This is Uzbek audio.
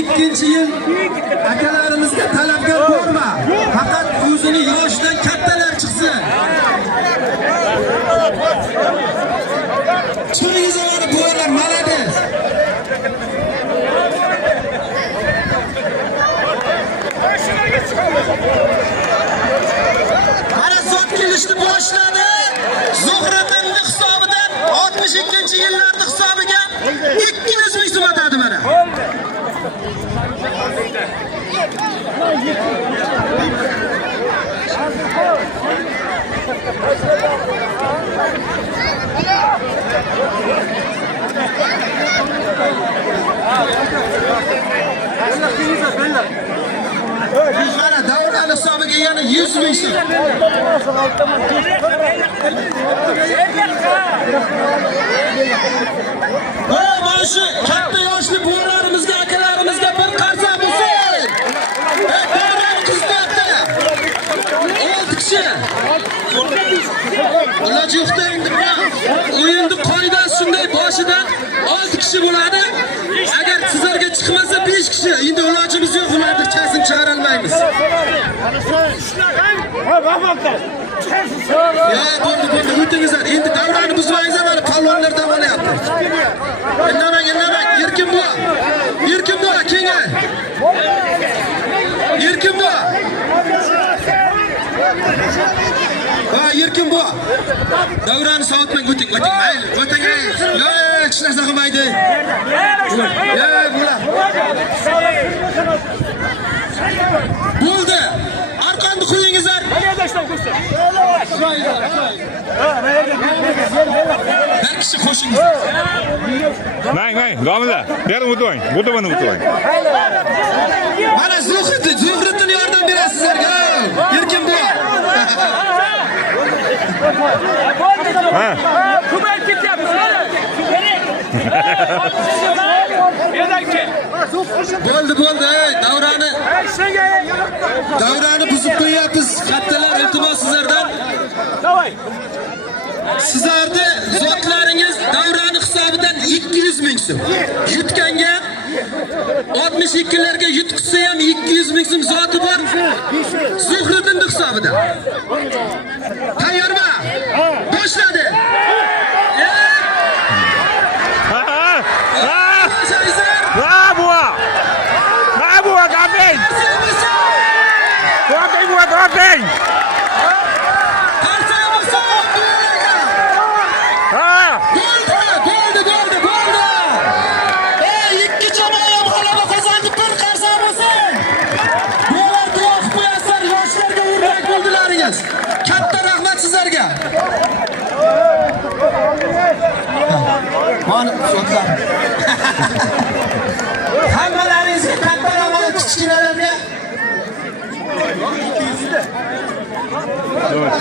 ikkinchi yil akalarimizga talabgor bo'lma. Faqat o'zini yoshidan kattalar chiqsin. Chiqingiz avvalo bo'lar, malades. Mana sot kelishni boshladi. Zuhriddin hisobidan 62-yillarning hisobiga 200 ming so'm atadi mana. Mana davron hisobiga yana 100 ming so'm. Mana shu katta yoshli bo'larimizga, akalarimizga bir qarsa bo'lsin. Davron qizlardi. 6 kishi. Iloji yo'qda endi o'yinni qoidasi shunday, boshidan 6 kishi bo'ladi. Agar sizlarga chiqmasa 5 kishi. Endi ilojimiz yo'q, ularni chasini chiqara olmaymiz. Ya bo'ldi, o'tingizlar. Endi davrani buzmaysiz, mana palvonlar davolayapti. Indamang, erkin bo'l. Erkin bo'l, kenga. Erkin bo'l. Ha, erkin bo'l. Davrani sovutmang, o'ting, mayli. O'ting, hech narsa qilmaydi. Bo'lar. Bo'ldi. Arqonni qo'yingizlar. Bir kishi qo'shingiz. Mang, domla. Beri o'tvoying. Bo'ldi buni o'tvoying. Mana Zuhriddin yordam berasiz sizlarga. Erkin bo'l. Ha. Ko'payib ketyapmiz. Bo'ldi. Davrani buzib qo'yapmiz. Kattalar, iltimos sizlardan. Sizlarni zotlaringiz davrani hisobidan 200 ming so'm. Yutganga 62larga yutqizsa ham 200 ming so'm zoti bor. Zuhriddin hisobidan. Tayyormi? Boshladi. Dropping! Bo'ldi. Ikki jamoa ham g'alaba qozonib bir qarsa bo'lsin. Bo'lar duo qilib qo'yasizlar, yoshlarga o'rnak bo'ldilaringiz. Katta rahmat sizlarga. Mana sotlar. Hammalaringizga katta rahmat, kichkinalarga. Evet.